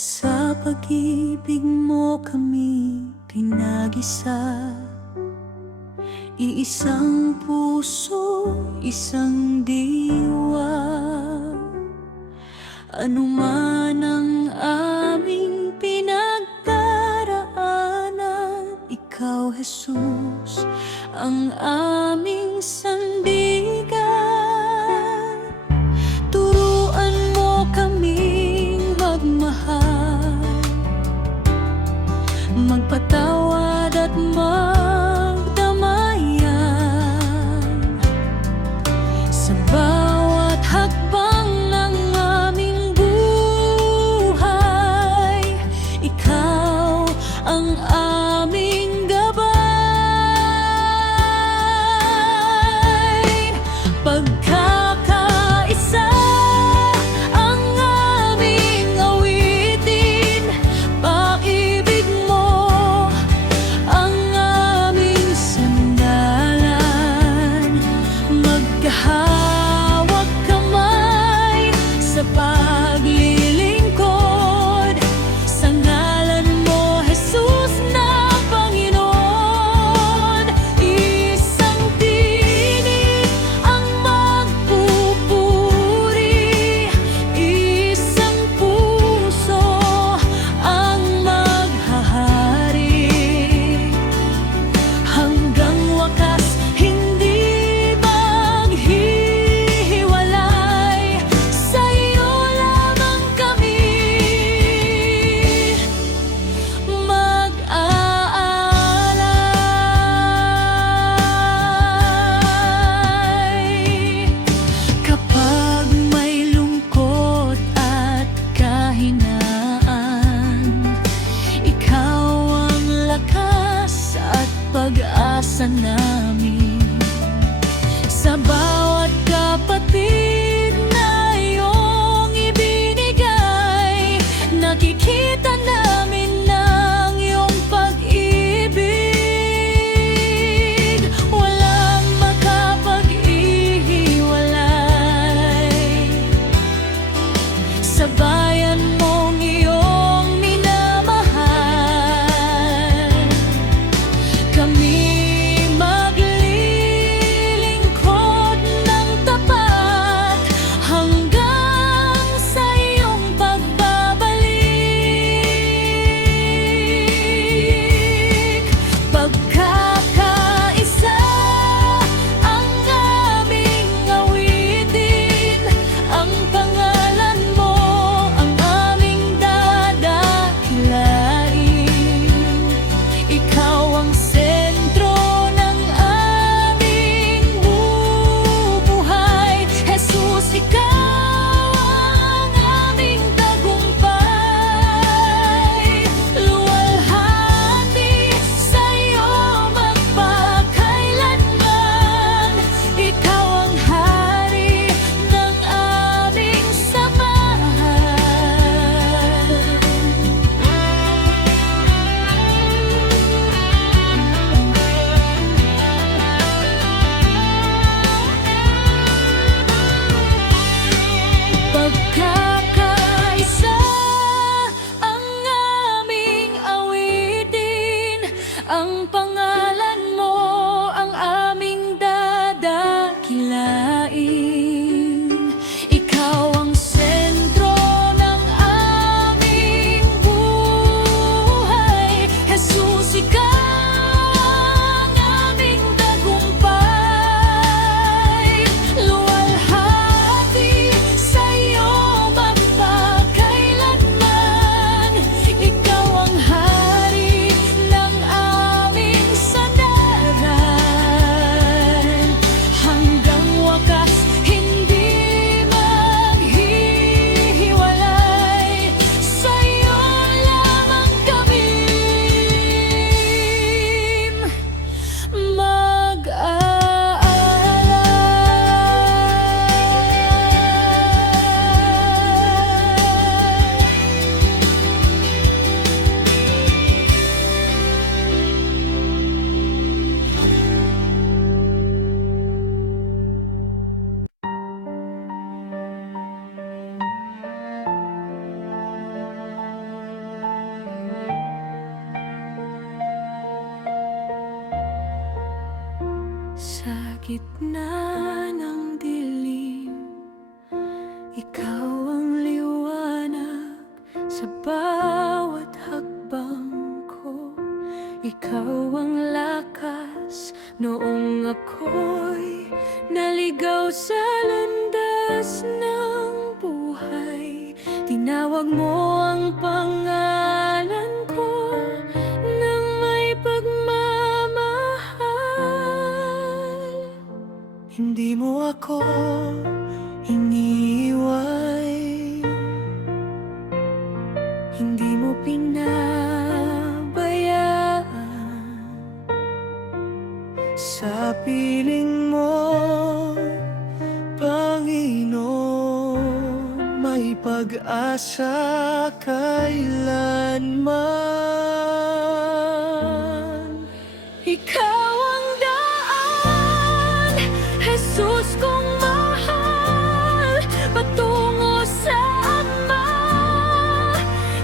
Sa pag-ibig mo kami pinag-isa, iisang puso, isang diwa. Ano man ang aming pinagdaraanan, ikaw, Jesus, ang aming sandigan. Turuan mo kaming magmahal, magpatawad at magdamayan. Sa bawat hakbang ng aming buhay, ikaw ang aming gabay. Pagkakaisa ang aming awitin, pag-ibig mo ang aming sandalan. Magkahawak kamay sa paglilingkod, sa ngalan mo, Jesus na Panginoon. Isang tinig ang magpupuri, isang puso ang maghahari. Hanggang wakas hindi maghihiwalay, sa iyo lamang kami mag-aalay. Kapag may lungkot at kahinaan, ikaw ang lakas at pag-asa namin. Sa bawat kapatid na iyong ibinigay, nakikita namin ang iyong pag-ibig. Walang makapag-ihiwalay sa bayan mong iyong minamahal. Kami maglilingkod ng tapat hanggang sa iyong pagbabalik. Pagkakaisa ang aming awitin, ang pangalan mo ang aming gitna ng dilim, ikaw ang liwanag sa bawat hakbang ko. Ikaw ang lakas noong ako'y naligaw sa landas ng buhay. Tinawag mo ang pangalan ko nang may pagmamahal. Hindi mo ako iniiwan, hindi mo pinabayaan. Sa piling mo, Panginoon, may pag-asa kailanman. Ikaw ang daan, Jesus kong mahal, patungo sa Ama.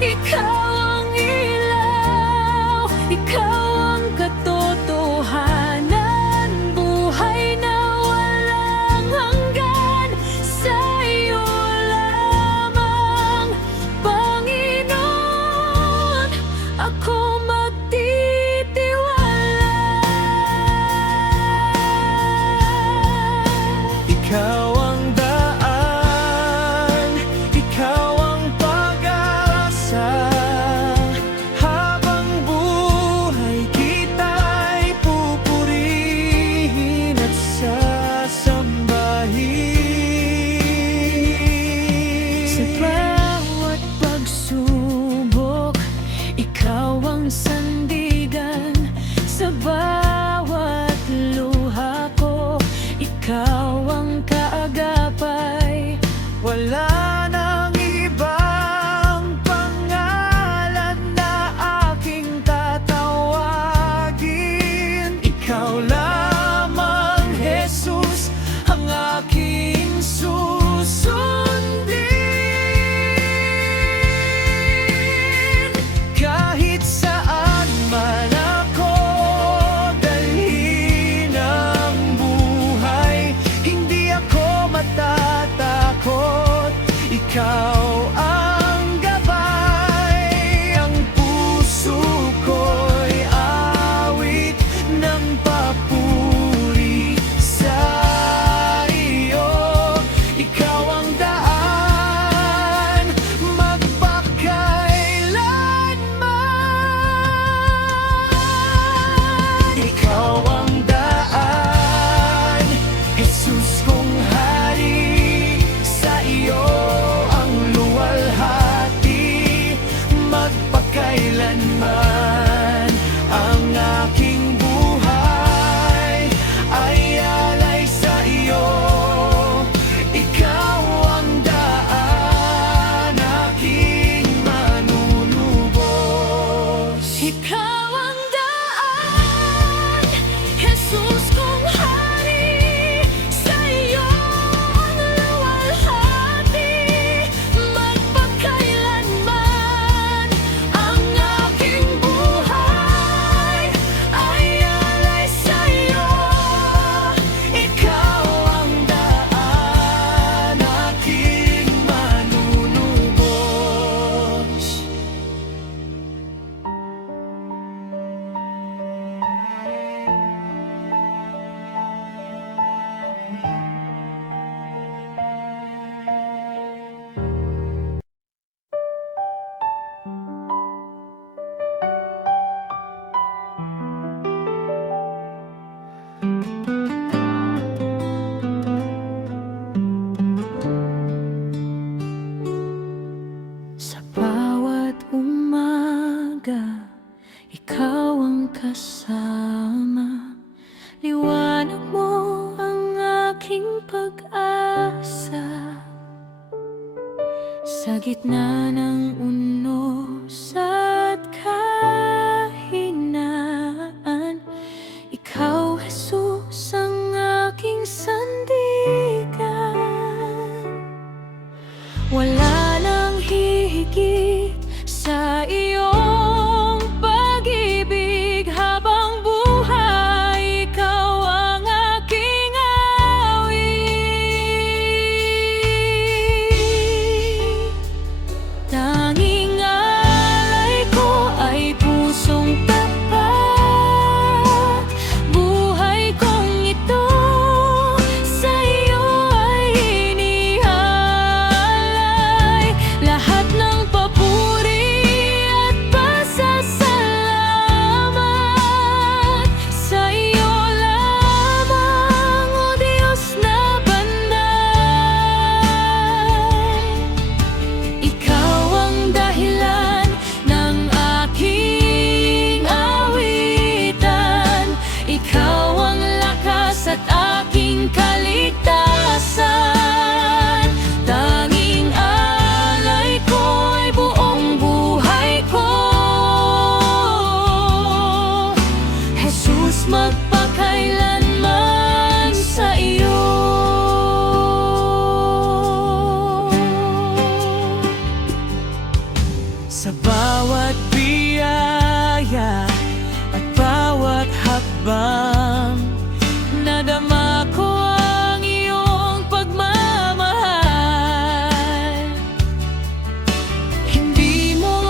Ikaw ang ilaw, ikaw ang katotohanan, buhay na walang hanggan. Sa iyo lamang, Panginoon, ako ikaw ang daan, ikaw ang pag-asa. Habang buhay kita'y pupurihin at sasambahin. Sa bawat pagsubok, ikaw ang sandigan. Sa bawat luha ko, ikaw ang kaagapay. Wala nang ibang pangalan na aking tatawagin. Ikaw lamang, Jesus, ang aking susundin. Kahit saan man ako dalhin ang buhay, hindi ako matatakot. Ikaw ang gabay, ang puso ko'y awit ng papuri sa iyo. Ikaw ang daan, magpakailanman. Ikaw ang daan, Jesus kong hari. Sa iyo ang luwalhati, magpakailanman. Ang aking buhay ay alay sa iyo. Ikaw ang daan, aking manunubos. Ikaw ang daan, Jesus kong hari. Sa iyo ang luwalhati, magpakailanman. Ang aking buhay ay alay sa iyo. Ikaw ang daan, aking manunubos. Sa bawat umaga, ikaw ang kasama. Liwanag mo ang aking pag-asa. Sa gitna ng unos at kahinaan, ikaw, Jesus, ang aking sandigan. Wala nang hihigit sa iyong pag-ibig. Habang buhay, ikaw ang aking Sa bawat biyaya at bawat hakbang, nadama ko ang iyong pagmamahal. Hindi mo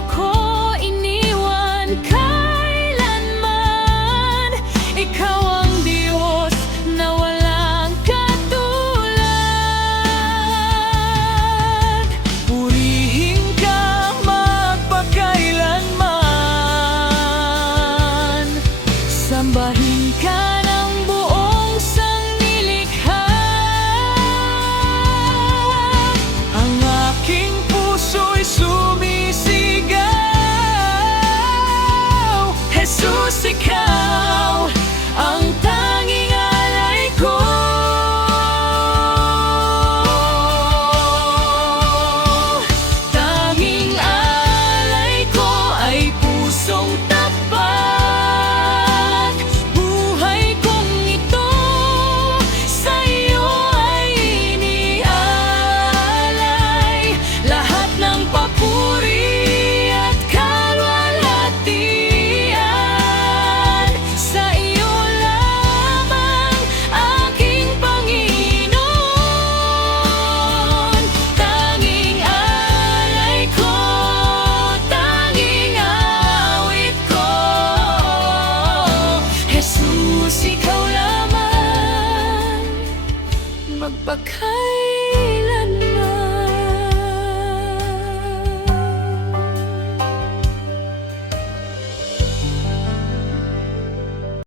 ako iniwan kailanman. Ikaw ang Diyos na walang katulad. Purihin ka magpakailanman. Sambahin ka ng buong sangnilikha. Ang aking puso'y sumisigaw. Jesus, ikaw ang tanging alay ko. Tanging alay ko ay pusong tapat. Buhay kong ito sa iyo ay inialay. Lahat ng papuri at kalwalhatian sa iyo lamang, aking Panginoon. Tanging alay ko, tanging awit ko. Jesus, ikaw lamang magpakailanman.